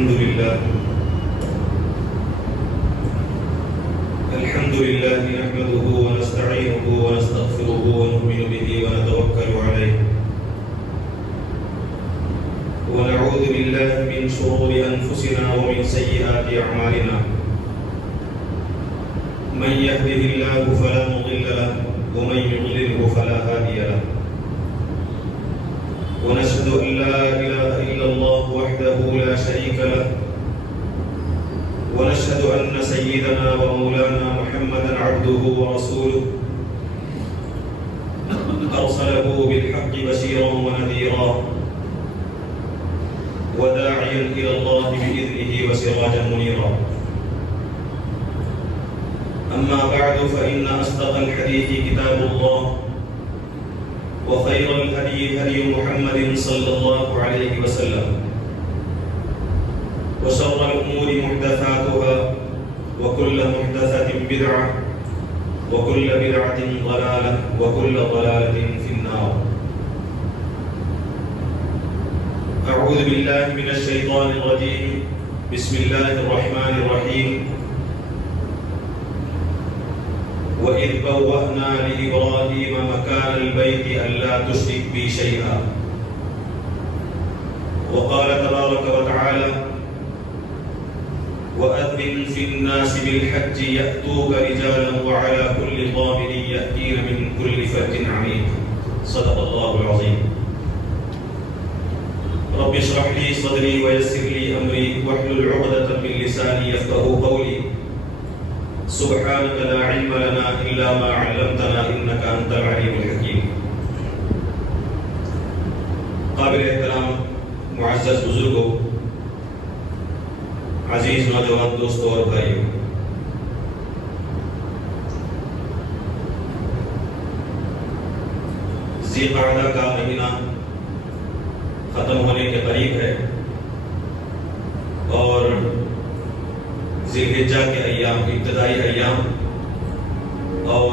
الحمد لله نحمده ونستعينه ونستغفره ونؤمن به ونتوكل عليه ونعوذ بالله من شرور أنفسنا ومن سيئات أعمالنا من يهده الله فلا مضل له ومن يضلله فلا هادي له ونشهد أن لا إله إلا الله وحده لا شريك له ونشهد أن سيدنا ومولانا محمدا عبده ورسوله أرسله بالحق بشيرا ونذيرا وداعيا إلى الله بإذنه وسراجا منيرا أما بعد فإن أصدق الحديث كتاب الله وخير الهدي هدي محمد صلى الله عليه وسلم وشر الأمور محدثاتها وكل محدثة بدعة وكل بدعة ضلالة وكل ضلالة في النار. أعوذ بالله من الشيطان الرجيم. بسم الله الرحمن الرحيم. وإذ بوأنا لإبراهيم مكان البيت ألا تشرك بي شيئا وقال تبارك وتعالى وأذن في الناس بالحج يأتوك رجالا وعلى كل ضامر يأتين من كل فج عميق. صدق الله العظيم. رب اشرح لي صدري ويسر لي أمري واحلل عقدة من لساني يفقهوا قولي. سبحانك لا علم لنا إلا ما علمتنا إنك أنت العليم الحكيم. قابل احترام معزز بزرگوں، عزیز نوجوان دوستوں اور بھائیوں، ذی قعدہ کا مہینہ ختم ہونے کے قریب ہے اور ذی الحجہ کے ایام، ابتدائی ایام اور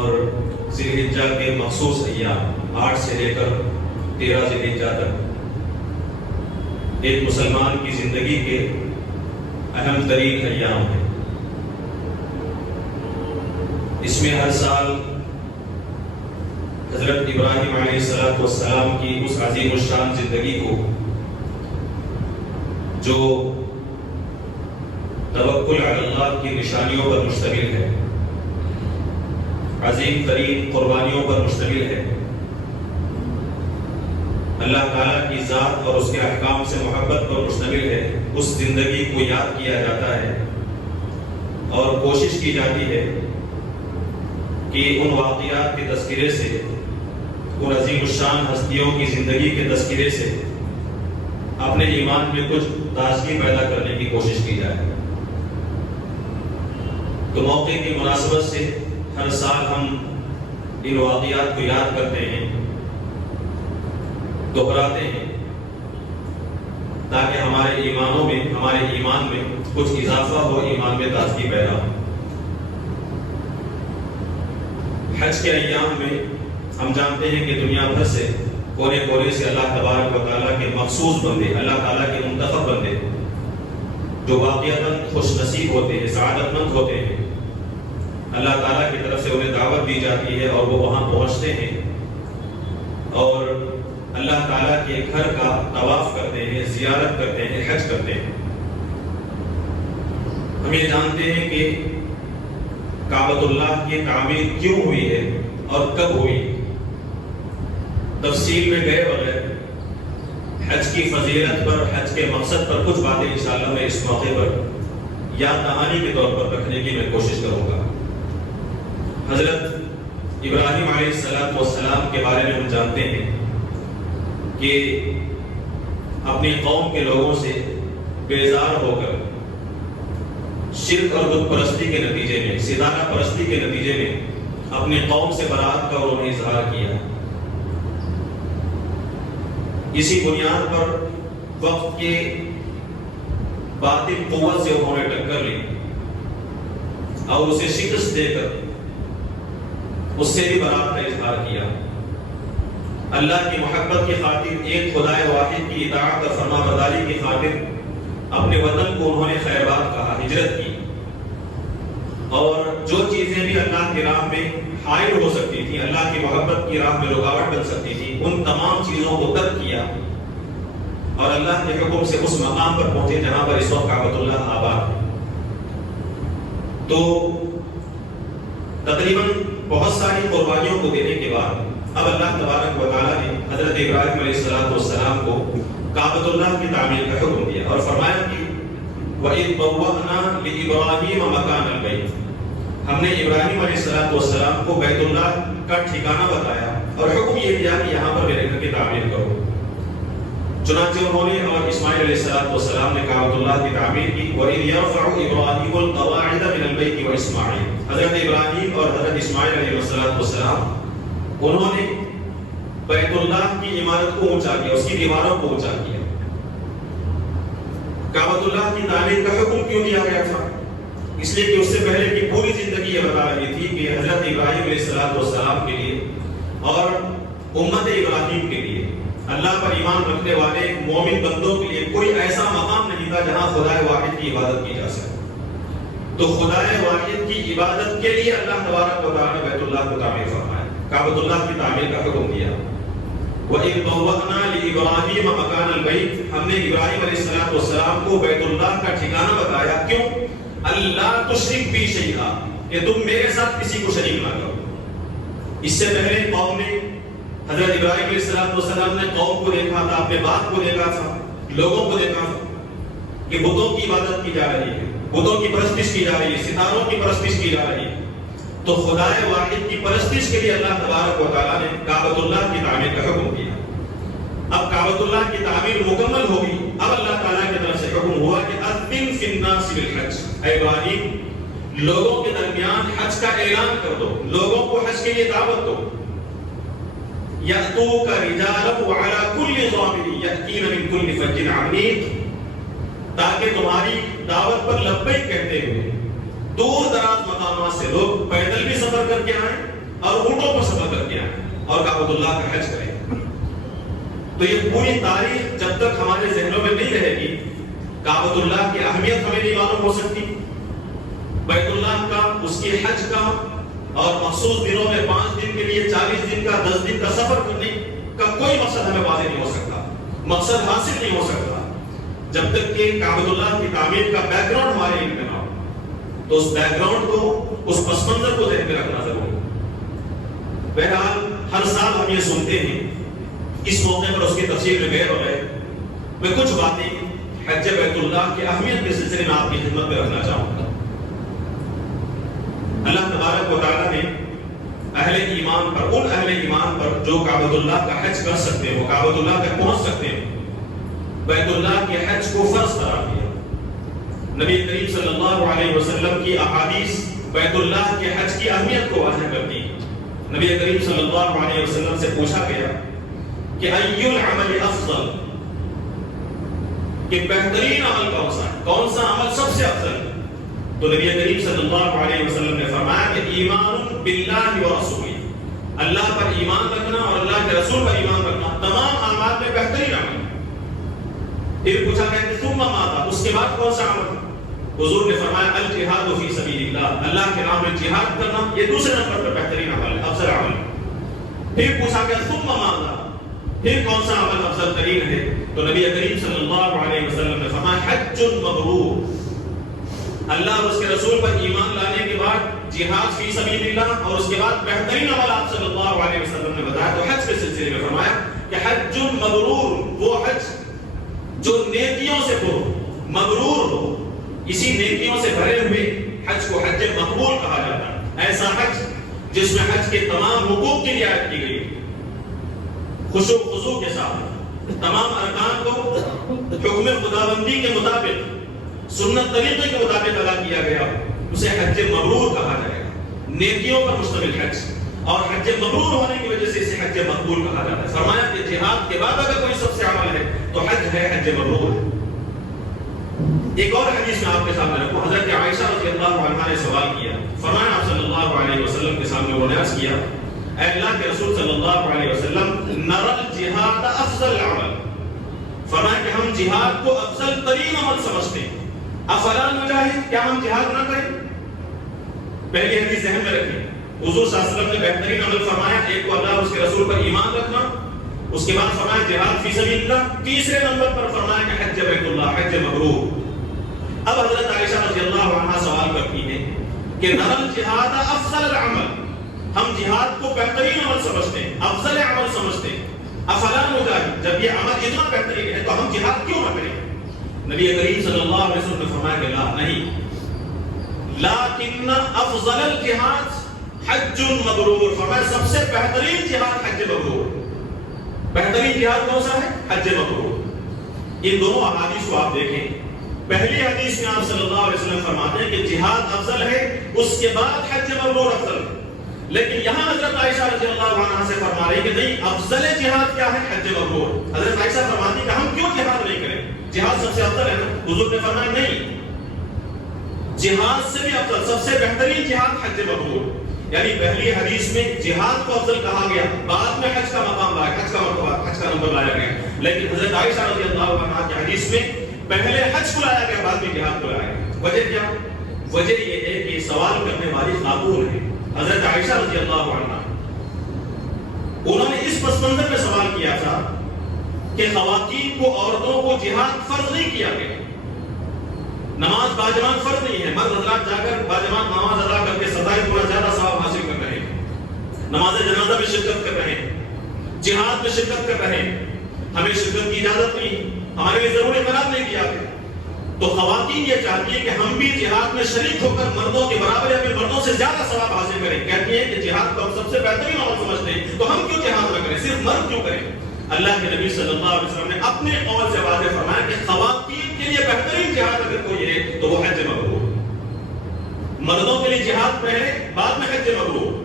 ذی الحجہ کے مخصوص ایام 8 سے لے کر 13 ذی الحجہ تک ایک مسلمان کی زندگی کے اہم ترین ایام ہیں۔ اس میں ہر سال حضرت ابراہیم علیہ السلام کی اس عظیم الشان زندگی کو جو توکل علی اللہ کی نشانیوں پر مشتمل ہے، عظیم ترین قربانیوں پر مشتمل ہے، اللہ تعالیٰ کی ذات اور اس کے احکام سے محبت پر مشتمل ہے، اس زندگی کو یاد کیا جاتا ہے اور کوشش کی جاتی ہے کہ ان واقعات کے تذکرے سے، ان عظیم الشان ہستیوں کی زندگی کے تذکرے سے اپنے ایمان میں کچھ تازگی پیدا کرنے کی کوشش کی جائے۔ تو موقع کی مناسبت سے ہر سال ہم ان واقعات کو یاد کرتے ہیں، دہراتے ہیں، تاکہ ہمارے ایمان میں کچھ اضافہ ہو، ایمان میں تازگی پیدا ہو۔ حج کے ایام میں ہم جانتے ہیں کہ دنیا بھر سے، کونے کونے سے اللہ تبارک و تعالیٰ کے مخصوص بندے، اللہ تعالیٰ کے منتخب بندے جو واقعتاً خوش نصیب ہوتے ہیں، سعادت مند ہوتے ہیں، اللہ تعالیٰ کی طرف سے انہیں دعوت دی جاتی ہے اور وہ وہاں پہنچتے ہیں اور اللہ تعالیٰ کے گھر کا طواف کرتے ہیں، زیارت کرتے ہیں، حج کرتے ہیں۔ ہم یہ جانتے ہیں کہ کعبۃ اللہ کی تعمیر کیوں ہوئی ہے اور کب ہوئی، تفصیل میں گئے بغیر حج کی فضیلت پر، حج کے مقصد پر کچھ باتیں انشاءاللہ میں اس موقع پر یاد دہانی کے طور پر رکھنے کی میں کوشش کروں گا۔ حضرت ابراہیم علیہ السلام کے بارے میں ہم جانتے ہیں کہ اپنی قوم کے لوگوں سے بیزار ہو کر شرک اور بت پرستی کے نتیجے میں، ستارہ پرستی کے نتیجے میں اپنی قوم سے برات کا انہوں نے اظہار کیا۔ اسی بنیاد پر وقت کے باطل قوت سے انہوں نے ٹکر لی اور اسے شکست دے کر اس سے بھی برات کا اظہار کیا۔ اللہ کی محبت کی خاطر، ایک خدائے واحد کی اطاعت اور فرما برداری کی خاطر اپنے وطن کو انہوں نے خیرباد کہا، ہجرت کی، اور جو چیزیں بھی اللہ کی راہ میں حائل ہو سکتی تھی، اللہ کی محبت کی راہ میں رکاوٹ بن سکتی تھی، ان تمام چیزوں کو ترک کیا اور اللہ کے حکم سے اس مقام پر پہنچے جہاں پر اس وقت کعبۃ اللہ آباد ہے۔ تو تقریباً بہت ساری قربانیوں کو دینے کے بعد اب اللہ تبارک و تعالیٰ نے حضرت ابراہیم علیہ السلام کو کعبۃ اللہ کی تعمیر کا حکم دیا اور فرمایا کہ وَإِذْ بَوَّأْنَا لِإِبْرَاهِيمَ مَكَانَ الْبَيْتِ، ہم نے ابراہیم علیہ السلام کو بیت اللہ کا ٹھکانہ بتایا اور حکم یہ دیا کہ یہاں پر میرے گھر کی تعمیر کرو۔ چنانچہ انہوں نے اور اسماعیل علیہ السلام نے کعبۃ اللہ کی تعمیر کی۔ وَإِذْ يَرْفَعُ إِبْرَاهِيمُ الْقَوَاعِدَ مِنَ الْبَيْتِ وَإِسْمَاعِيلُ، حضرت ابراہیم اور حضرت اسماعیل علیہ السلام انہوں نے بیت اللہ کی عمارت کو اونچا کیا، اس کی دیواروں کو اونچا کیا۔ کعبۃ اللہ کی تعمیر کا حکم کیوں دیا گیا تھا؟ اس لیے کہ اس سے پہلے کی پوری زندگی یہ بتا رہی تھی کہ حضرت ابراہیم علیہ السلام کے لیے اور امت ابراہیم کے لیے، اللہ پر ایمان رکھنے والے مومن بندوں کے لیے کوئی ایسا مقام نہیں تھا جہاں خدائے واحد کی عبادت کی جا سکے۔ تو خدائے واحد کی عبادت کے لیے اللہ تبارک و تعالیٰ نے بیت اللہ کو تعمیر فرمایا، کعبۃ اللہ کی تعمیر کا حکم دیا۔ وَإِذْ بَوَّأْنَا لِإِبْرَاهِيمَ مَكَانَ الْبَيْتِ، ہم نے ابراہیم علیہ السلام کو بیت اللہ کا ٹھکانہ بتایا۔ کیوں؟ اللہ تشرک بی شیئا، کہ تم میرے ساتھ کسی کو شریک نہ کرو۔ اس سے پہلے قوم نے، حضرت ابراہیم علیہ السلام نے قوم کو دیکھا تھا، اپنے باپ کو دیکھا تھا، لوگوں کو دیکھا تھا کہ بتوں کی عبادت کی جا رہی ہے، بتوں کی پرستش کی جا رہی ہے، ستاروں کی پرستش کی جا رہی ہے۔ تو خدائے واحد کی پرستش کے لیے اللہ تبارک و تعالیٰ نے کعبۃ اللہ کی تعمیر کا حکم دیا۔ اب کعبۃ اللہ کی تعمیر مکمل ہوگی، اب اللہ تعالیٰ کی طرف سے حکم ہوا کہ اذن فی الناس بالحج، اے ابراہیم لوگوں کے درمیان حج کا اعلان کر دو، لوگوں کو حج کے لیے دعوت دو۔ یأتوک رجالا وعلی کل ضامر یأتین من کل فج عمیق، تاکہ تمہاری دعوت پر لبیک کہتے ہوئے دور دراز مقامات سے لوگ پیدل بھی سفر کر کے آئیں اور اونٹوں پر سفر کر کے آئیں اور کعبۃ اللہ کا حج کریں۔ تو یہ پوری تاریخ جب تک ہمارے ذہنوں میں نہیں رہے گی، کعبۃ اللہ کی اہمیت ہمیں نہیں معلوم ہو سکتی، بیت اللہ کا، اس کے حج کا، اور مخصوص دنوں میں 5 دن کے لیے 40 دن کا 10 دن کا سفر کرنے کا کوئی مقصد ہمیں واضح نہیں ہو سکتا، مقصد حاصل نہیں ہو سکتا جب تک کہ کعبۃ اللہ کی تعمیر کا بیک گراؤنڈ ہمارے علم میں نہ ہو۔ تو اس بیک گراؤنڈ کو، اس پس منظر کو ذہن میں رکھنا ضروری ہے۔ بہرحال ہر سال ہم یہ سنتے ہیں، اس موقع پر اس کی تفصیل میں غیر ہو گئے، میں کچھ باتیں حج بیت اللہ کی اہمیت کے سلسلے میں آپ کی خدمت میں رکھنا چاہوں گا۔ اللہ تبارک و تعالیٰ نے اہل ایمان پر، ان اہل ایمان پر جو کعبۃ اللہ کا حج کر سکتے ہیں، وہ کعبۃ اللہ تک پہنچ سکتے ہیں، بیت اللہ کے حج کو فرض قرار دیا۔ نبی کریم صلی اللہ علیہ وسلم کی احادیث بیت اللہ کے حج کی اہمیت کو واضح کرتی ہیں۔ نبی کریم صلی اللہ علیہ وسلم سے پوچھا گیا کہ ای العمل افضل، کہ بہترین عمل کون سا ہے، کون سا عمل سب سے افضل ہے؟ تو نبی کریم صلی اللہ علیہ وسلم نے فرمایا کہ ایمان باللہ و رسولہ، اللہ پر ایمان رکھنا اور اللہ کے رسول پر ایمان رکھنا تمام اعمال میں بہترین عمل ہے۔ پھر پوچھا گیا کہ ثم ماذا، اس کے بعد کون سا عمل؟ حضور نے فرمایا الجہاد فی سبیل اللہ، اللہ کے نام میں جہاد کرنا یہ دوسرے نمبر پر بہترین عمل ہے، افضل عمل ہے۔ پھر پوچھا گیا ثم ماذا، پھر کون سا عمل افضل ترین ہے؟ تو نبی کریم صلی اللہ علیہ وسلم نے فرمایا حج مبرور، اللہ اور اس کے رسول پر ایمان لانے کے بعد جہاد فی سبیل اللہ، اور اس کے بعد بہترین عمل آپ صلی اللہ علیہ وسلم نے بتایا تو حج کے سلسلے میں فرمایا کہ حج مبرور، وہ حج جو نیکیوں سے ہو، مبرور ہو، اسی نیکیوں سے بھرے ہوئے حج کو حج مقبول کہا جاتا ہے۔ ایسا حج جس میں حج کے تمام حقوق کی رعایت کی گئی، خشوع خضوع کے ساتھ تمام ارکان کو حکم خداوندی کے مطابق، سنت طریقے کے مطابق ادا کیا گیا، اسے حج مبرور کہا جائے گا۔ نیکیوں پر مشتمل حج، اور حج مبرور ہونے کی وجہ سے اسے حج مقبول کہا جاتا ہے۔ فرمایا کہ جہاد کے بعد اگر کوئی سب سے عمل ہے تو حج ہے، حج مبرور۔ ایک اور حدیث میں آپ کے سامنے رکھوں، حضرت عائشہ رضی اللہ عنہا نے سوال کیا، فرمایا آپ صلی اللہ علیہ وسلم کے سامنے وہ عرض کیا، اے اللہ کے رسول صلی اللہ علیہ وسلم، نرى الجہاد افضل عمل، فرمایا کہ ہم جہاد کو افضل ترین عمل سمجھتے ہیں. افلا نجاہد، کیا ہم جہاد نہ کریں؟ پہلی حدیث ذہن میں رکھیں. حضور صلی اللہ علیہ وسلم نے بہترین عمل فرمایا ایک کو اللہ اور اس کے رسول پر ایمان رکھنا، اس کے بعد فرمایا جہاد فی سبیل اللہ، تیسرے نمبر پر فرمایا کہ حج بیت اللہ، حج مبرور. اب حضرت عائشہ رضی اللہ عنہا سوال کرتی ہیں کہ نرى الجہاد افضل العمل، ہم جہاد کو بہترین عمل سمجھتے ہیں، افضل عمل سمجھتے ہیں. افلا نجاہد، جب یہ عمل اتنا بہترین ہے تو ہم جہاد کیوں نہ کریں؟ نبی کریم صلی اللہ علیہ وسلم نے فرمایا کہ لا، نہیں، لیکن افضل الجہاد حج مبرور. فرمایا سب سے بہترین جہاد حج مبرور. بہترین جہاد کون سا ہے؟ حج مبرور. ان دونوں احادیث کو آپ دیکھیں. پہلی حدیث میں آپ صلی اللہ علیہ وسلم فرماتے ہیں کہ جہاد افضل ہے، اس کے بعد حج مبرور افضل ہے. لیکن یہاں حضرت عائشہ رضی اللہ عنہا سے فرما رہی کہ نہیں، افضل جہاد کیا ہے؟ حج مبرور. حضرت عائشہ فرماتی کہ ہم کیوں جہاد نہیں کریں؟ جہاد سب سے افضل ہے نا. حضور نے فرمایا نہیں، جہاد سے بھی افضل، سب سے بہترین جہاد حج مبرور. یعنی پہلی حدیث میں جہاد کو افضل کہا گیا، بعد میں حج کا مقام لایا، حج کا مرتبہ، حج کا نمبر لایا گیا. لیکن حضرت عائشہ رضی اللہ عنہا کی حدیث میں پہلے حج کو لایا گیا، بعد میں جہاد کو لایا گیا. وجہ کیا؟ وجہ یہ ہے کہ سوال کرنے والی خاتون ہے حضرت عائشہ رضی اللہ عنہا. انہوں نے اس پس منظر میں سوال کیا تھا کہ خواتین کو، عورتوں کو جہاد فرض نہیں کیا گیا. نماز باجمان فرض نہیں ہے. مرد حضرات جا کر باجمان نماز ادا کر کے 27 گنا زیادہ ثواب حاصل کر رہے ہیں. نماز جنازہ میں شرکت کر رہے ہیں، جہاد میں شرکت کر رہے ہیں. ہمیں شرکت کی اجازت نہیں، ہمارے لیے ضروری قرار نہیں دیا گیا. تو خواتین یہ چاہتی ہیں کہ ہم بھی جہاد میں شریک ہو کر مردوں کے برابر یا پھر مردوں سے زیادہ ثواب حاصل کریں. کہتی ہیں کہ جہاد کو ہم سب سے بہترین عمل سمجھتے ہیں، تو ہم کیوں جہاد نہ کریں، صرف مرد کیوں کریں؟ اللہ کے نبی صلی اللہ علیہ وسلم نے اپنے قول سے واضح فرمایا کہ خواتین کے لیے بہترین جہاد اگر کوئی ہے تو وہ حج مبرور. مردوں کے لیے جہاد پہلے، بعد میں حج مبرور.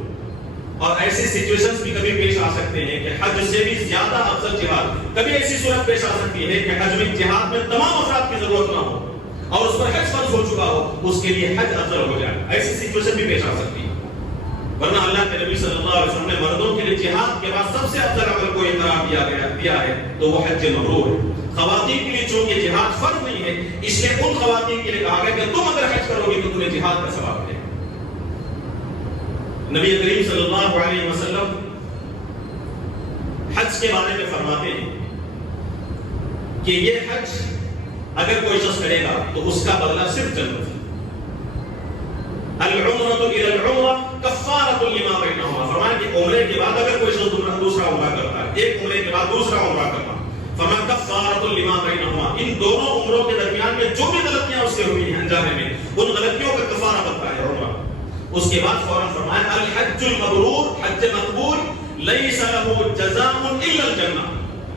اور ایسی سچویشنز بھی کبھی پیش آ سکتے ہیں کہ حج سے بھی زیادہ افضل جہاد. کبھی ایسی صورت پیش آ سکتی ہے کہ حج میں جہاد میں تمام افراد کی ضرورت نہ ہو اور اس پر حج فرض ہو چکا ہو، اس کے لیے حج افضل ہو جائے. ایسی سچویشن بھی پیش آ سکتی ہے. ورنہ اللہ کے نبی صلی اللہ علیہ وسلم نے مردوں کے لیے جہاد کے بعد سب سے افضل عمل کو یہ قرار دیا ہے تو وہ حج مبرور ہے. خواتین کے لیے چونکہ جہاد فرض نہیں ہے، اس لیے ان خواتین کے لیے کہا گیا کہ تم اگر حج کرو گے تو تمہیں جہاد کا ثواب ملے. نبی کریم صلی اللہ علیہ وسلم حج کے بارے میں فرماتے ہیں کہ یہ حج اگر کوئی شخص کرے گا تو اس کا بدلہ صرف جنت ہے. العمرۃ الی العمرہ کفارۃ لما بینہما. فرمایا کہ عمرے کے بعد اگر کوئی شخص دوسرا عمرہ کرتا ہے، ایک عمرے کے بعد دوسرا عمرہ کرنا، فرمایا کفارۃ لما بینہما. ان دونوں عمروں کے درمیان میں جو بھی غلطیاں اس سے ہوئی ہیں انجانے میں، ان غلطیوں کا کفارہ بنتا ہے عمرہ. اس کے بعد فوراً فرمایا الحج المبرور، حج مقبول، لیس له جزاء الا الجنہ.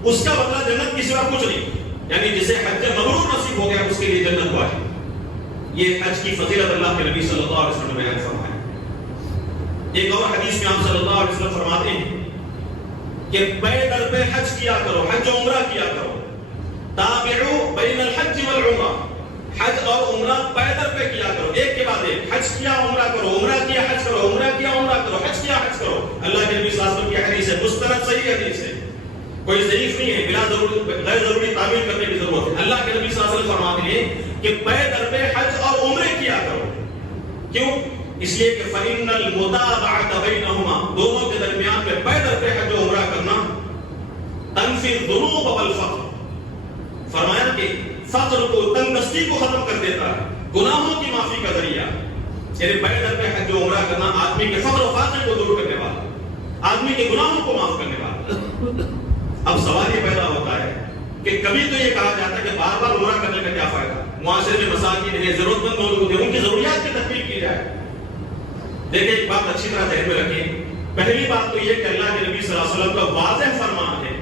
اس کا بدلہ جنت کی سوا کچھ نہیں. یعنی جسے حج مبرور نصیب ہو گیا اس کے لیے جنت واجب. یہ حج کی فضیلت اللہ کے نبی صلی اللہ علیہ وسلم نے بیان فرمایا. ایک اور حدیث میں آپ صلی اللہ علیہ وسلم فرماتے ہیں کہ پے در پہ حج کیا کرو، حج و عمرہ کیا کرو. تابعوا بین الحج والعمرہ، حج اور عمرہ پے در پہ کیا کرو، ایک کے بعد ایک. حج کیا عمرہ کرو، عمرہ کیا حج کرو، عمرہ کیا عمرہ کرو، حج کیا حج کرو. اللہ کے نبی صلی اللہ علیہ وسلم کی حدیث ہے، مستند صحیح حدیث ہے، کوئی ضعیف نہیں ہے، بلا غیر ضروری تعمیل کرنے کی ضرورت ہے. اللہ کے نبی صلی اللہ علیہ وسلم فرماتے ہیں کہ پے در پہ حج اور عمرے کیا کرو. کیوں؟ اس لیے کہ فإن المتابعة بینہما، دونوں کے درمیان میں پے در پہ حج و عمرہ کرنا تنفی الذنوب والفقر. فرمایا کہ فقر کو، تنگدستی کو ختم کر دیتا ہے، گناہوں کی معافی کا ذریعہ. یعنی پے در پہ حج و عمرہ کرنا آدمی کے فقر و فاقے کو دور کرنے والا، آدمی کے گناہوں کو معاف کرنے والا. اب سوال یہ پیدا ہوتا ہے کہ کبھی تو یہ کہا جاتا ہے کہ بار بار عمرہ کرنے کا کیا فائدہ؟ معاشرے میں مساکین ہیں، ضرورت مند لوگ ہیں، ان کی ضروریات کی تکمیل کی جائے. دیکھیں ایک بات اچھی طرح ذہن میں رکھیں. پہلی بات تو یہ کہ اللہ کے نبی صلی اللہ علیہ وسلم کا واضح فرمان ہے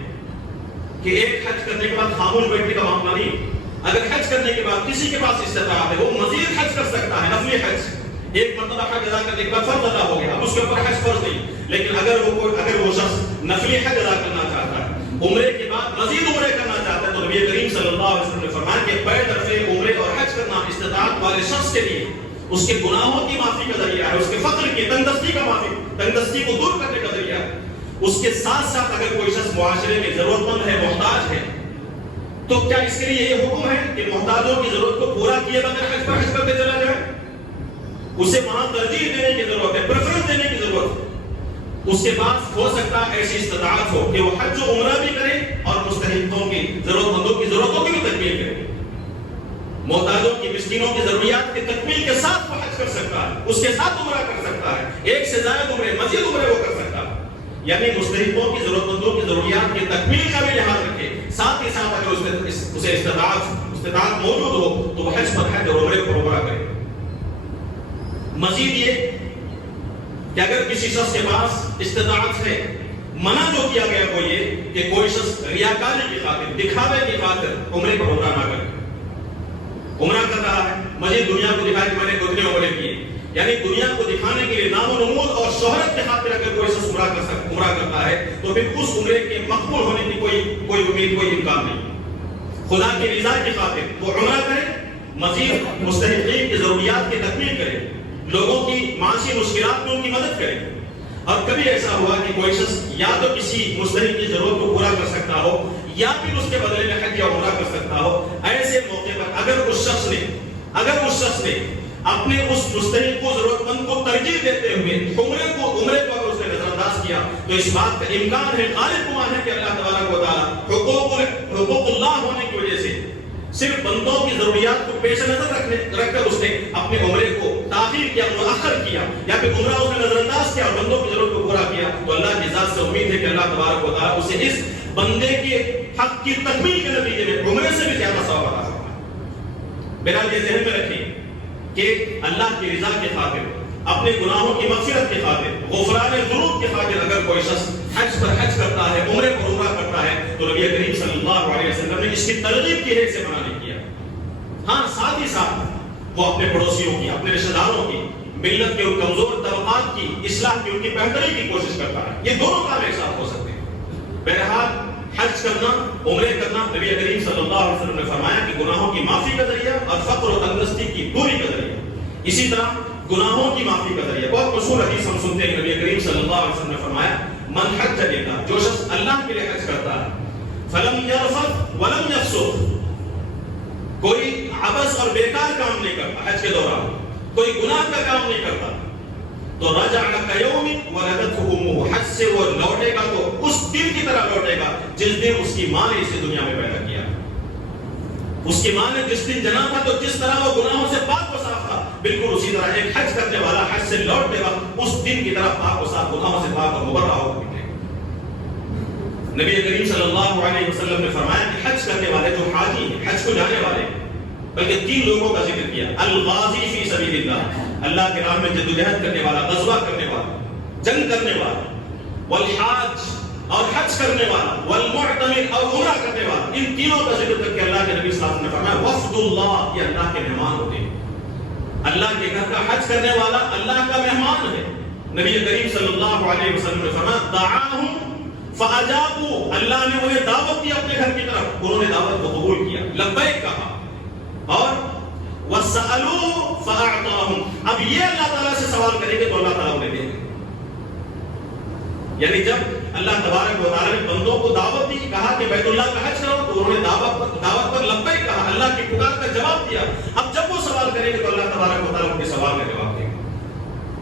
کہ ایک حج کرنے کے بعد خاموش بیٹھنے کا معاملہ نہیں. اگر حج کرنے کے بعد کسی کے پاس استطاعت ہے وہ مزید حج کر سکتا ہے، نفلی حج. ایک مرتبہ حج ادا کرنے کے بعد فرض ادا ہو گیا، اب اس کے اوپر حج فرض نہیں. لیکن اگر وہ شخص نفلی حج ادا کرنا چاہتا ہے، عمرے کے بعد مزید عمرے کرنا چاہتا ہے، تو نبی کریم صلی اللہ علیہ وسلم نے فرمایا کہ پے در پہ عمرے اور حج کرنا استطاعت والے شخص کے لیے اس کے گناہوں کی معافی کا ذریعہ ہے، اس کے فقر کی، تنگدستی کو دور کرنے کا ذریعہ ہے. اس کے ساتھ ساتھ اگر کوئی شخص معاشرے میں ضرورت مند ہے، محتاج ہے، تو کیا اس کے لیے یہ حکم ہے کہ محتاجوں کی ضرورت کو پورا کیے بغیر حج پر حج کرتے چلا جائے؟ اسے وہاں ترجیح دینے کی ضرورت ہے، پریفرنس دینے کی ضرورت ہے۔ اس کے پاس ہو سکتا ہے ایسی استطاعت ہو کہ وہ حج و عمرہ بھی کرے اور مستحقوں کی ضرورت مندوں کی ضرورتوں کی بھی تکمیل کرے، محتاجوں کی مسکینوں کی ضروریات کی تکمیل کے ساتھ وہ حج کر سکتا ہے، اس کے ساتھ عمرہ کر سکتا ہے، ایک سے زائد عمرے مزید عمرے وہ کر سکتا ہے۔ یعنی مستحقوں کی ضرورت مندوں کی ضروریات کی تکمیل کا بھی لحاظ رکھے، ساتھ ہی ساتھ اگر اسے استطاعت موجود ہو تو وہ حج پر حج اور عمرے پر عمرہ کرے۔ مزید یہ کہ اگر کسی شخص کے پاس استطاعت ہے، منع جو کیا گیا وہ یہ کہ کوئی شخص ریاکاری کی خاطر، دکھاوے کی خاطر عمرے پر عمرہ نہ کرے۔ عمرہ کر رہا ہے مزید دنیا کو دکھائے کہ میں نے اتنے عمرے کیے، یعنی دنیا کو دکھانے کے لیے نام و نمود اور شہرت کے خاطر اگر کوئی شخص عمرہ کرتا ہے تو پھر اس عمرے کے مقبول ہونے کی کوئی امید، کوئی امکان نہیں۔ خدا کی رضا کی خاطر وہ عمرہ کرے، مزید مستحقین کی ضروریات کی تکمیل کرے، لوگوں کی معاشی مشکلات میں ان کی مدد کرے۔ اور کبھی ایسا ہوا کہ کوئی شخص یا تو کسی مستحق کی ضرورت کو پورا کر سکتا ہو یا پھر اس کے بدلے میں حج یا عمرہ کر سکتا ہو، ایسے موقع پر اگر اس شخص نے اپنے اس مستحق کو، ضرورت مند کو ترجیح دیتے ہوئے عمرے کو اگر اس نے نظر انداز کیا تو اس بات کا امکان ہے، غالب گمان ہے کہ اللہ تبارک و تعالیٰ حقوق اللہ ہونے کی وجہ سے صرف بندوں کی ضروریات کو پیش نظر رکھ کر اس نے اپنے عمرے کو تاخیر کیا، مؤخر کیا، یا پھر عمرہ اس نے نظر انداز کیا اور بندوں کی ضرورت کو پورا کیا، تو اللہ کی ذات سے امید ہے کہ اللہ تبارک و تعالیٰ اسے اس بندے کے حق کی تکمیل کے نتیجے میں عمرے سے بھی زیادہ ثواب عطا کرتا ہے۔ بہرحال یہ ذہن میں رکھیں کہ اللہ کی رضا کی خاطر، اپنے گناہوں کی مغفرت کی خاطر، غفران ذنوب کی خاطر اگر کوئی شخص حج پر حج کرتا ہے، عمرے پر عمرہ کرتا ہے تو نبی کریم صلی اللہ علیہ وسلم نے اس کی ترغیب کی ہے، اسے منع نہیں کیا۔ ہاں ساتھ ہی ساتھ وہ اپنے پڑوسیوں کی، اپنے رشتہ داروں کی، ملت کے کمزور طبقات کی اصلاح کی، ان کی بہتری کی کوشش کرتا ہے۔ یہ دونوں کام ایک ساتھ ہو سکتے ہیں۔ بہرحال حج کرنا، عمرے کرنا، نبی کریم صلی اللہ علیہ وسلم نے فرمایا کہ گناہوں کی معافی کا ذریعہ اور فقر و تندرستی کی دوری کا ذریعہ۔ اسی طرح گناہوں کی معافی کا ذریعہ، بہت مشہور حدیث ہم سنتے ہیں، نبی کریم صلی اللہ علیہ وسلم نے فرمایا من حج للہ، جو شخص اللہ کے لیے حج کرتا ہے، فلم یرفث ولم یفسق، کوئی عبث اور بیکار کام نہیں کرتا حج کے دوران، کوئی گناہ کا کام نہیں کرتا، تو رجع کیوم ولدته امه، حج سے وہ لوٹے گا تو اس دن کی طرح لوٹے گا جس دن اس کی ماں نے اسے دنیا میں پیدا کیا۔ اس کی ماں نے جس دن جنا تھا تو جس طرح وہ گناہوں سے پاک و صاف تھا، بالکل اسی طرح ایک حج کرنے والا حج سے لوٹے گا اس دن کی طرح پاک و صاف، گناہوں سے پاک اور مبرہ ہو کر نکلے گا۔ نبی کریم صلی اللہ علیہ وسلم نے فرمایا کہ حج کرنے والے جو حاجی ہیں، حج کو جانے والے، بلکہ 3 لوگوں کا ذکر کیا، الغازی فی سبیل اللہ، اللہ کے راہ میں جدوجہد کرنے والا، غزوہ کرنے والا، جنگ کرنے والا، والحاج اور حج کرنے والا، والمعتمر اور عمرہ کرنے والا، ان تینوں کا ذکر کر کے اللہ کے نبی صلی اللہ علیہ وسلم نے فرمایا وفد اللہ، یہ اللہ کے مہمان ہوتے ہیں۔ اللہ کے گھر کا حج کرنے والا اللہ کا مہمان ہے۔ نبی کریم صلی اللہ علیہ وسلم نے فرمایا دعاہم فاجابوا، اللہ نے انہیں دعوت دی اپنے گھر کی طرف، انہوں نے دعوت کو قبول کیا، لبیک کہا، اور وَسَأَلُوا فَأَعْطَاهُمْ، اب یہ اللہ تعالیٰ سے سوال کریں گے تو اللہ تعالیٰ انہیں دے گا۔ یعنی جب اللہ تبارک و تعالیٰ نے بندوں کو دعوت دی، کہا کہ بیت اللہ کا حج کرو، تو انہوں نے دعوت پر لبیک کہا، اللہ کی پکار کا جواب دیا۔ اب جب وہ سوال کریں گے تو اللہ تبارک و تعالیٰ ان کے سوال کا جواب دے گا۔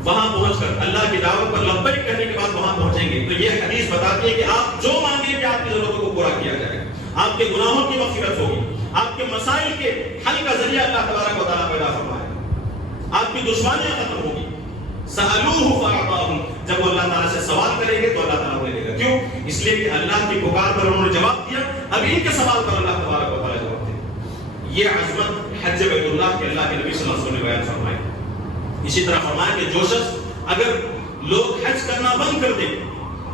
وہاں پہنچ کر اللہ کی دعوت پر لبیک کہنے کے بعد وہاں پہنچیں گے تو یہ حدیث بتاتی ہے کہ آپ جو مانگیں کہ آپ کی ضرورتوں کو پورا کیا جائے گا، آپ کے گناہوں کی مغفرت ہوگی، آپ کے مسائل کے حل کا ذریعہ اللہ تبارک و تعالیٰ پیدا فرمائے، آپ کی دشواریاں ختم ہوگی۔ سألوہ فأعطاہم، جب وہ اللہ تعالیٰ سے سوال کریں گے تو اللہ تعالیٰ انہیں دے گا۔ کیوں؟ اس لیے کہ اللہ کی پکار پر انہوں نے جواب دیا، اب ان کے سوال پر اللہ تبارک و تعالیٰ جواب دے۔ یہ عظمت حج بیت اللہ کے اللہ کے نبی صلی اللہ علیہ وسلم نے بیان فرمائی۔ اسی طرح فرمایا کہ جو شخص اگر لوگ حج کرنا بند کر دیں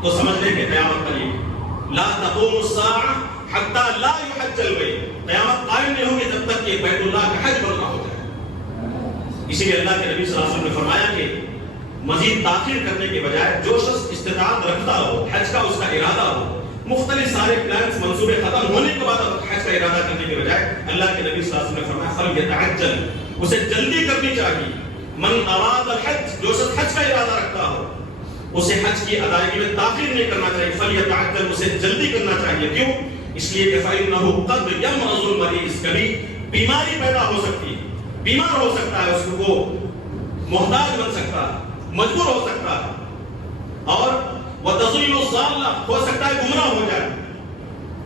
تو سمجھ لیں کہ قیامت قریب، لا تقوم الساعة حتى لا يحج البيت، قیامت قائم نہیں ہوگی جب تک کہ بیت اللہ کا حج بند نہ ہو جائے۔ اسی لیے اللہ کے نبی صلی اللہ علیہ وسلم نے فرمایا کہ مزید تاخیر کرنے کے بجائے جو شخص استطاعت رکھتا ہو، حج کا اس کا ارادہ ہو، مختلف سارے پلانز منصوبے ختم ہونے کے بعد حج کا ارادہ کرنے کے بجائے اللہ کے نبی صلی اللہ علیہ وسلم نے فرمایا فلیتعجل، اسے جلدی کرنی چاہیے۔ من اراد الحج، جو شخص حج کا ارادہ رکھتا ہو اسے حج کی ادائیگی میں تاخیر نہیں کرنا چاہیے، فلیتعجل، اسے جلدی کرنا چاہیے۔ کیوں؟ اس لیے کہ فَإِنَّهُ قَدْ يَمْرَضُ الْمَرِيض، کبھی بیماری پیدا ہو سکتی ہے، بیمار ہو سکتا ہے، اس کو محتاج بن سکتا ہے، مجبور ہو سکتا ہے، اور وَتَضِلُّ الضَّالَّةُ، ہو سکتا ہے گمراہ ہو جائے۔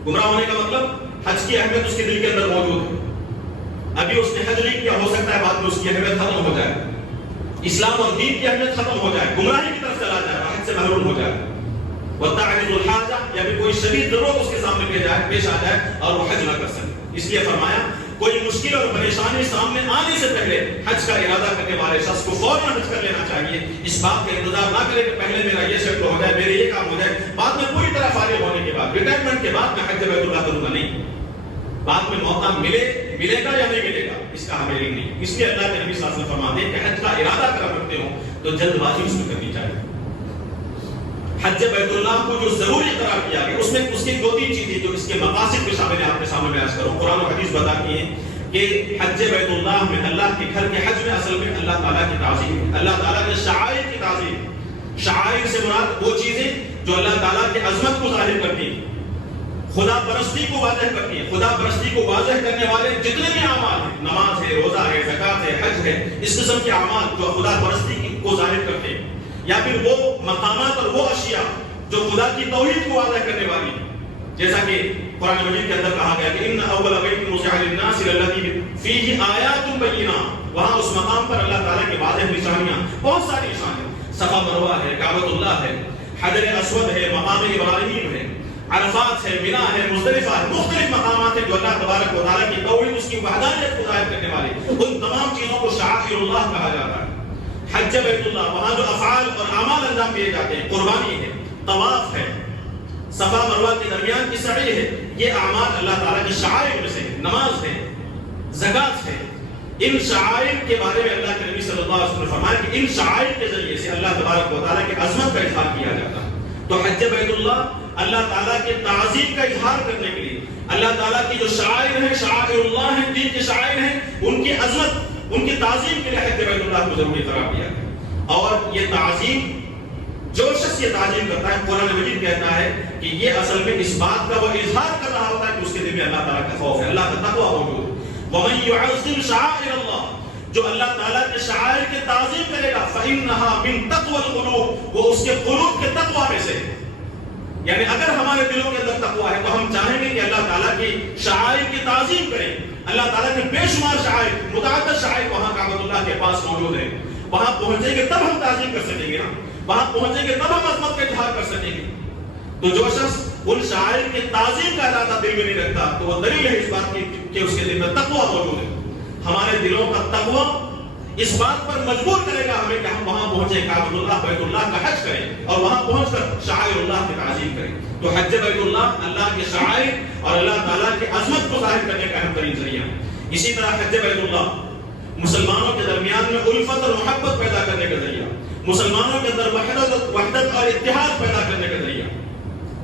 گمراہ ہونے کا مطلب حج کی اہمیت اس کے دل کے اندر موجود ہے، ابھی اس نے حج نہیں کیا، ہو سکتا ہے بعد میں اس کی اہمیت ختم ہو جائے، اسلام اور دین کی اہمیت ختم ہو جائے، گمراہی کی طرف چلا جائے، حج سے محروم ہو جائے۔ وَتَعْرِضُ الْحَاجَةُ، یا پھر کوئی شدید ضرورت اس کے سامنے پیش آ جائے اور وہ حج نہ کر سکے۔ اس لیے فرمایا کوئی مشکل اور پریشانی سامنے آنے سے پہلے حج کا ارادہ کرنے والے شخص کو فوراً حج کر لینا چاہیے، اس بات کا انتظار نہ کرے کہ پہلے میرا یہ شکل ہو جائے، میرے یہ کام ہو جائے، بعد میں پوری طرح فارغ ہونے کے بعد، ریٹائرمنٹ کے بعد میں حج بیت اللہ کروں گا، نہیں، بعد میں موقع ملے گا یا نہیں ملے گا اس کا ہمیں علم نہیں۔ اس لیے اللہ کے نبی صلی اللہ علیہ وسلم فرماتے ہیں کہ حج کا ارادہ کر رکھتے ہو تو جلد بازی اس میں کرنی چاہیے۔ حج بیت اللہ کو جو ضروری قرار کیا گیا، اس میں اس کی 2-3 چیزیں جو اس کے مقاصد کے شامل ہیں، آپ کے سامنے بیان کروں۔ قرآن و حدیث بتاتی ہیں کہ حج بیت اللہ میں، اللہ کے گھر کے حج میں اصل میں اللہ تعالیٰ کی تعظیم ہے، اللہ تعالیٰ کے شعائر کی تعظیم۔ شعائر سے مراد وہ چیزیں جو اللہ تعالیٰ کی عظمت کو ظاہر کرتی ہیں، خدا پرستی کو واضح کرتی ہیں۔ خدا پرستی کو واضح کرنے والے جتنے بھی اعمال ہیں، نماز ہے، روزہ ہے، زکوٰۃ ہے، حج ہے، اس قسم کے اعمال جو خدا پرستی کو ظاہر کرتے ہیں، یا پھر وہ مقامات اور وہ اشیاء جو خدا کی توحید کو واضح کرنے والی ہیں، جیسا کہ قرآن مجید کے اندر کہا گیا کہ ان اول بیت وضع للناس للذی فیہ آیات بینات، وہاں اس مقام پر اللہ تعالیٰ کی واضح نشانیاں، بہت ساری نشانیاں، صفا مروہ ہے، کعبۃ اللہ ہے، حجر اسود ہے، مقام ابراہیم ہے، عرفات ہے، مینا ہے، مزدلفہ ہے، مختلف مقامات ہیں جو اللہ تبارک و تعالیٰ کی توحید، اس کی وحدانیت کو ظاہر کرنے والے، ان تمام چیزوں کو شعائر اللہ کہا جاتا ہے۔ حج بیت اللہ، وہاں جو افعال اور اعمال انجام دیے جاتے ہیں، قربانی ہے، طواف ہے، صفا مروہ کے درمیان کی سعی ہے، یہ اعمال اللہ تعالیٰ کی شعائر میں سے ہے، نماز ہے، زکوٰۃ ہے۔ ان شعائر کے بارے میں اللہ کے نبی صلی اللہ علیہ وسلم نے فرمایا کہ ان شعائر کے ذریعے سے اللہ تبارک و تعالیٰ کی عظمت کا اظہار کیا جاتا ہے۔ تو حج بیت اللہ اللہ تعالیٰ کے تعظیم کا اظہار کرنے کے لیے، اللہ تعالیٰ کی جو شعائر ہیں، شعائر اللہ ہیں، دین کے شعائر ہیں، ان کی عظمت، ان کی تعظیم کے لیے حج بیت اللہ کو ضروری قرار دیا ہے۔ اور یہ تعظیم، جو شخص یہ تعظیم کرتا ہے، قرآن مجید کہتا ہے کہ یہ اصل میں اس بات کا وہ اظہار کر رہا ہوتا ہے کہ اس کے دل میں اللہ تعالیٰ کا خوف ہے، اللہ کا تقویٰ موجود ہے۔ وَمَن يُعَظِّمْ شَعَائِرَ اللَّهِ، جو اللہ تعالیٰ کے شعائر کی تعظیم کرے گا، فَإِنَّهَا مِن تَقْوَى الْقُلُوبِ، وہ اس کے قلوب کے تقویٰ میں سے ہے۔ یعنی اگر ہمارے دلوں کے اندر تقویٰ ہے تو ہم چاہیں گے کہ اللہ تعالیٰ کی شعائر کی تعظیم کریں۔ اللہ تعالیٰ کے بے شمار شعائر، متعدد شعائر وہاں کعبۃ اللہ کے پاس موجود ہیں، وہاں پہنچیں گے تب ہم تعظیم کر سکیں گے، وہاں پہنچیں گے تب ہم عظمت کا اظہار کر سکیں گے۔ تو جو شخص ان شاعر کی تعظیم کا ارادہ دل میں نہیں رکھتا تو وہ دلیل ہے اس بات کی کہ اس کے دل میں تقویٰ موجود ہے۔ ہمارے دلوں کا تقویٰ اس بات پر مجبور کرے گا ہمیں کہ ہم وہاں پہنچے، کعبۃ اللہ بیت اللہ کا حج کریں اور وہاں پہنچ کر شعائر اللہ کی تعظیم کریں۔ تو حج بیت اللہ اللہ کے شعائر اور اللہ تعالیٰ کی عظمت کو ظاہر کرنے کا اہم ترین ذریعہ۔ اسی طرح حج بیت اللہ مسلمانوں کے درمیان میں الفت اور محبت پیدا کرنے کا ذریعہ، مسلمانوں کے اندر وحدت اور اتحاد پیدا کرنے کا ذریعہ۔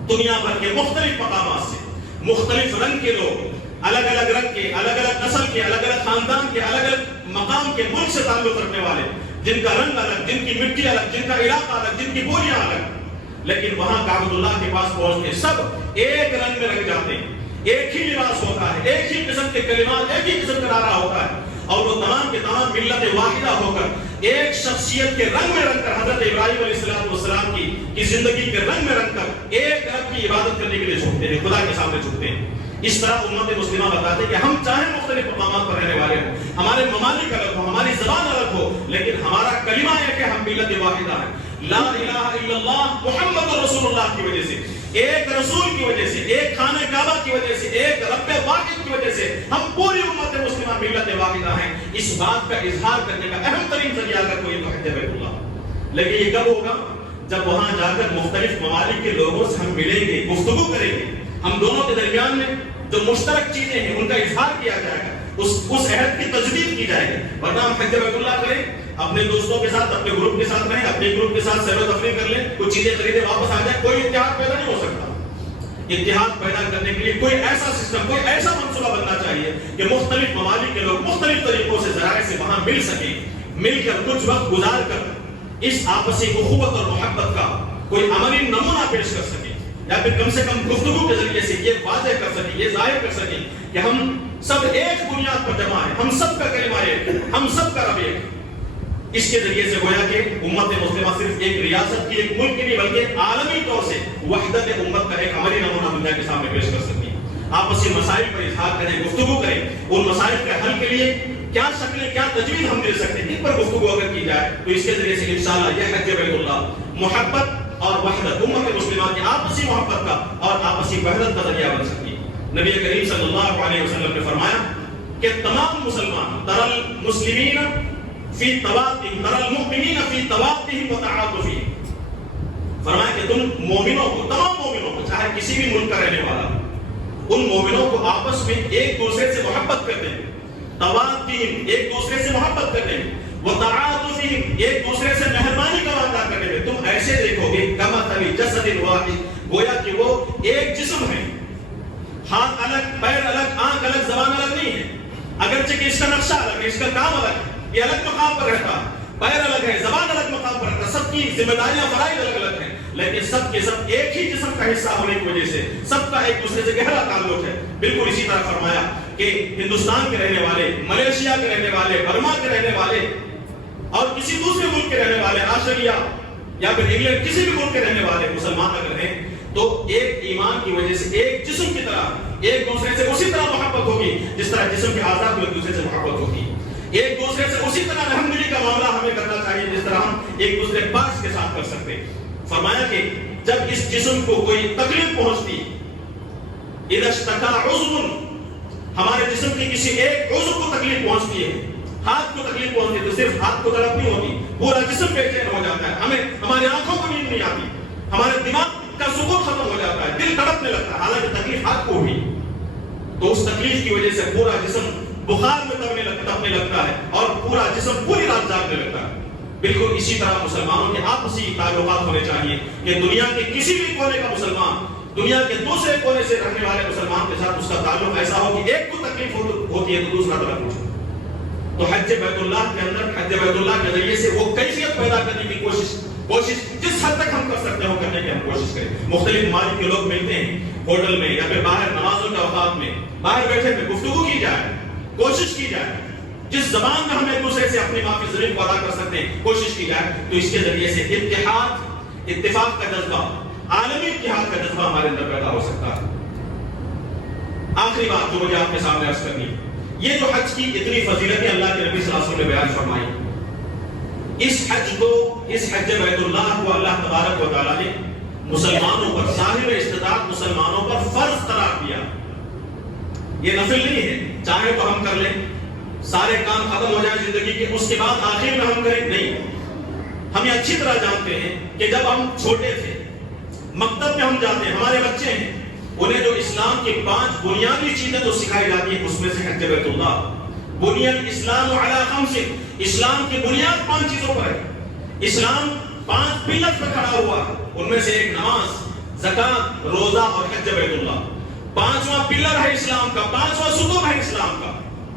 دنیا بھر کے مختلف مقامات سے مختلف رنگ کے لوگ، الگ الگ رنگ کے، الگ الگ نسل کے، الگ الگ خاندان کے، الگ الگ مقام کے، ملک سے تعلق رکھنے والے، جن کا رنگ الگ، جن کی مٹی الگ، جن کا علاقہ الگ، جن کی بولیاں الگ، لیکن وہاں کعبۃ اللہ کے پاس پہنچتے سب ایک رنگ میں رنگ جاتے ہیں، ایک ہی لباس ہوتا ہے، ایک ہی قسم کے کلمات، ایک ہی قسم کا نعرہ ہوتا ہے، اور وہ تمام کے تمام ملت واحدہ ہو کر ایک شخصیت کے رنگ میں رنگ کر، حضرت ابراہیم علیہ السلام کی زندگی کے رنگ میں رنگ کر ایک رب کی عبادت کرنے کے لیے جھکتے ہیں، خدا کے سامنے جھکتے ہیں۔ اس طرح امت مسلمہ بتاتے ہیں کہ ہم چاہے مختلف مقامات پر رہنے والے ہوں، ہمارے ممالک الگ ہو، ہماری زبان الگ ہو، لیکن ہمارا کلمہ ہے کہ ہم ملت واحدہ ہیں، لا الہ الا اللہ محمد رسول اللہ کی وجہ سے، ایک رسول کی وجہ سے، ایک خانہ کعبہ کی وجہ سے، ایک رب واحد کی وجہ سے ہم پوری امت مسلمہ ملت واحدہ ہیں۔ اس بات کا اظہار کرنے کا اہم ترین ذریعہ اگر کوئی تو حج بیت اللہ۔ لیکن یہ کب ہوگا؟ جب وہاں جا کر مختلف ممالک کے لوگوں سے ہم ملیں گے، گفتگو کریں گے، ہم دونوں کے درمیان میں جو مشترک چیزیں ہیں ان کا اظہار کیا جائے گا، اس عہد کی تجدید کی جائے گی۔ ورنہ ہم حج بیت اللہ کریں، اپنے دوستوں کے ساتھ، اپنے گروپ کے ساتھ رہیں، اپنے گروپ کے ساتھ سیر و تفریح کر لیں، کچھ چیزیں خریدیں واپس آ جائیں، کوئی اتحاد پیدا نہیں ہو سکتا۔ اتحاد پیدا کرنے کے لیے کوئی ایسا سسٹم، کوئی ایسا منصوبہ بننا چاہیے کہ مختلف ممالک کے لوگ مختلف طریقوں سے ذرائع سے وہاں مل سکیں، مل کر کچھ وقت گزار کر اس آپسی اخوت اور محبت کا کوئی عملی نمونہ پیش کر سکیں۔ یا پھر کم سے کم گفتگو کے ذریعے سے یہ واضح کر سکیں، یہ ظاہر کر سکیں کہ ہم سب ایک بنیاد پر جمع ہیں، ہم سب کا کلمہ ایک، ہم سب کا رب ایک۔ اس کے ذریعے سے گویا کہ امت مسلمہ صرف ایک ریاست کی، ایک ملک کی نہیں بلکہ عالمی طور سے وحدت امت کا ایک عملی نمونہ دنیا کے سامنے پیش کر سکتی ہے۔ آپسی مسائل پر اظہار کریں، گفتگو کریں، ان مسائل کے حل کے لیے کیا شکلیں، کیا تجویز ہم دے سکتے ہیں، ان پر گفتگو اگر کی جائے تو اس کے ذریعے سے انشاءاللہ یہ حج بیت اللہ محبت اور وحدت امت مسلمہ کی آپسی محبت کا اور آپسی وحدت کا ذریعہ بن سکتی ہے۔ نبی کریم صلی اللہ علیہ وسلم نے فرمایا کہ تمام مسلمان ترى المسلمین فی توادهم، ترى المؤمنین فی توادهم وتعاطفهم، فرمایا کہ تم مومنوں کو، تمام مومنوں کو، چاہے کسی بھی ملک کا رہنے والا، ان مومنوں کو آپس میں ایک دوسرے سے محبت کرتے ہیں، توادهم ایک دوسرے سے محبت کرتے ہیں، وتعاطفهم ایک دوسرے سے مہربانی کا وعدہ کرنے میں تم ایسے دیکھو گے کمثل جسد واحد، گویا کہ وہ ایک جسم ہے، ہاتھ الگ، پیر الگ، آنکھ الگ، زبان الگ نہیں ہے، اگرچہ کہ اس کا نقشہ الگ ہے، اس کا کام الگ ہے، یہ الگ مقام پر رہتا ہے، پیر الگ ہے، زبان الگ مقام پر رہتا ہے، سب کی ذمہ داریاں فرائض الگ الگ ہیں، لیکن سب کے سب ایک ہی جسم کا حصہ ہونے کی وجہ سے سب کا ایک دوسرے سے گہرا تعلق ہے۔ بالکل اسی طرح فرمایا کہ ہندوستان کے رہنے والے، ملیشیا کے رہنے والے، برما کے رہنے والے اور کسی دوسرے ملک کے رہنے والے، آسٹریلیا یا پھر انگلینڈ، کسی بھی ملک کے رہنے والے مسلمان اگر ہیں تو ایک ایمان کی وجہ سے ایک جسم کی طرح ایک دوسرے سے اسی طرح محبت ہوگی جس طرح جسم کے اعضاء کو ایک دوسرے سے محبت ہوگی، ایک دوسرے سے اسی طرح رحم دلی کا معاملہ ہمیں کرنا چاہیے جس طرح ہم ایک دوسرے پارٹس کے ساتھ کر سکتے ہیں۔ فرمایا کہ جب اس جسم کو کوئی تکلیف پہنچتی، اذا اشتکا عضو، ہمارے جسم کی کسی ایک عضو کو تکلیف پہنچتی ہے، ہاتھ کو تکلیف پہنچتی ہے تو صرف ہاتھ کو تڑپ نہیں ہوتی، پورا جسم بے چین ہو جاتا ہے، ہمیں ہماری آنکھوں کو نیند نہیں آتی، ہمارے دماغ کا سکون ختم ہو جاتا ہے، دل تڑپنے لگتا ہے، حالانکہ تکلیف ہاتھ کو ہوئی، تو اس تکلیف کی وجہ سے پورا جسم بخار میں تپنے لگتا ہے اور پورا جسم پوری رات جاگنے لگتا ہے۔ بالکل اسی طرح مسلمانوں کے آپسی تعلقات ہونے چاہیے کہ دنیا کے کسی بھی کونے کا مسلمان دنیا کے دوسرے کونے سے رہنے والے مسلمان کے ساتھ اس کا تعلق ایسا ہو کہ ایک کو تکلیف ہوتی ہے تو دوسرا طرف پوچھو۔ تو حج بیت اللہ کے اندر، حج بیت اللہ کے ذریعے سے وہ کیفیت پیدا کرنے کی کوشش جس حد تک ہم کر سکتے ہیں وہ کرنے کی ہم کوشش کریں۔ مختلف ممالک کے لوگ ملتے ہیں ہوٹل میں یا پھر باہر نمازوں کے اوقات میں، باہر بیٹھے میں گفتگو کی جائے، کوشش کی جائے، جس زبان میں ہم ایک دوسرے سے اپنی معافی زمین کو ادا کر سکتے ہیں کوشش کی جائے، تو اس کے ذریعے سے اتحاد، اتفاق کا جذبہ، عالمی اتحاد کا جذبہ ہمارے اندر پیدا ہو سکتا ہے۔ آخری بات جو مجھے آپ کے سامنے عرض کرنی ہے، یہ جو حج کی اتنی فضیلتیں اللہ کے نبی صلی اللہ علیہ وسلم نے بیان فرمائی، اس حج کو، اس حج بیت اللہ کو اللہ تبارک و تعالیٰ نے مسلمانوں پر، صاحب استطاعت مسلمانوں پر فرض قرار دیا۔ یہ نفل نہیں ہے، چاہے تو ہم کر لیں، سارے کام ختم ہو جائیں زندگی کے، اس کے بعد آخر میں ہم کریں، نہیں۔ ہم یہ اچھی طرح جانتے ہیں کہ جب ہم چھوٹے تھے، مکتب میں ہم جاتے ہیں، ہمارے بچے ہیں، انہیں جو اسلام کی 5 بنیادی چیزیں جو سکھائی جاتی ہیں اس میں سے حج بیت اللہ، بنی الاسلام علی 5، اسلام کی بنیاد 5 چیزوں پر ہے، اسلام 5 پلر پر کھڑا ہوا ہے، ان میں سے ایک نماز، زکات، روزہ اور حج بیت اللہ۔ 5واں پلر ہے اسلام کا، 5واں ستون ہے اسلام کا،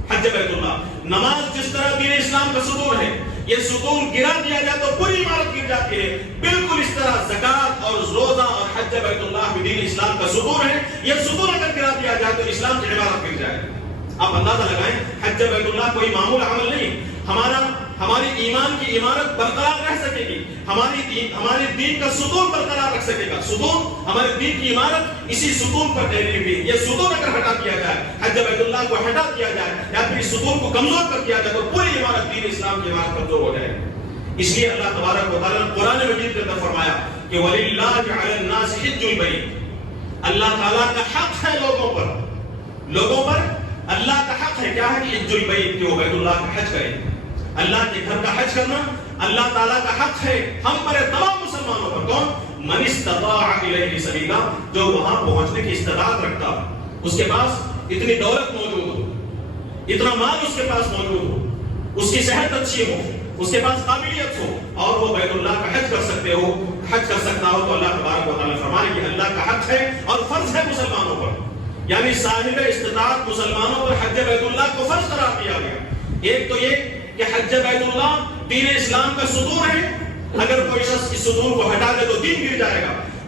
حج بیت اللہ۔ نماز جس طرح دین اسلام کا ستون ہے، یہ ستون گرا دیا جائے تو پوری عمارت گر جاتی ہے، بالکل اس طرح زکات اور روزہ اور حج بیت اللہ بھی دین اسلام کا ستون ہے، یہ ستون اگر گرا دیا جائے تو اسلام کی عمارت گر جائے۔ آپ اندازہ لگائیں، حج بیت اللہ کوئی معمول عمل نہیں، ہماری ایمان کی عمارت برقرار رہ سکے گی، ہمارے دین کا ستون برقرار رکھ سکے گا، ستون ہمارے دین کی عمارت اسی ستون پر ٹھہری ہوئی، یہ ستون اگر ہٹا دیا جائے، حج بیت اللہ کو ہٹا دیا جائے یا پھر اس ستون کو کمزور کر دیا جائے تو پوری عمارت دین اسلام کی عمارت کمزور ہو جائے۔ اس لیے اللہ تبارک و تعالیٰ نے قرآن مجید کے اندر فرمایا کہ وَلِلَّهِ عَلَى النَّاسِ حِجُّ الْبَيْتِ، اللہ تعالیٰ کا حق ہے لوگوں پر اللہ کا حق ہے، کیا ہے کہ حج البیت، کہ وہ بیت اللہ کا حج کریں، اللہ کے گھر کا حج کرنا اللہ تعالیٰ کا حق ہے ہم پر، تمام مسلمانوں پر۔ کون؟ من استطاع الیہ سبیلا، جو وہاں پہنچنے کی استطاعت رکھتا ہو، اس کے پاس اتنی دولت موجود ہو، اتنا مال اس کے پاس موجود ہو، اس کی صحت اچھی ہو، اس کے پاس قابلیت ہو اور وہ بیت اللہ کا حج کر سکتا ہو، تو اللہ تبارک و تعالیٰ فرمائے کہ اللہ کا حق ہے اور فرض ہے مسلمانوں پر، یعنی صاحب استطاعت مسلمانوں پر حج بیت اللہ کو فرض قرار دیا گیا۔ ایک تو یہ کہ حج بیت اللہ دین اسلام کا ستون ہے، اگر کوئی شخص اس ستون کو ہٹا دے تو دین گر جائے گا۔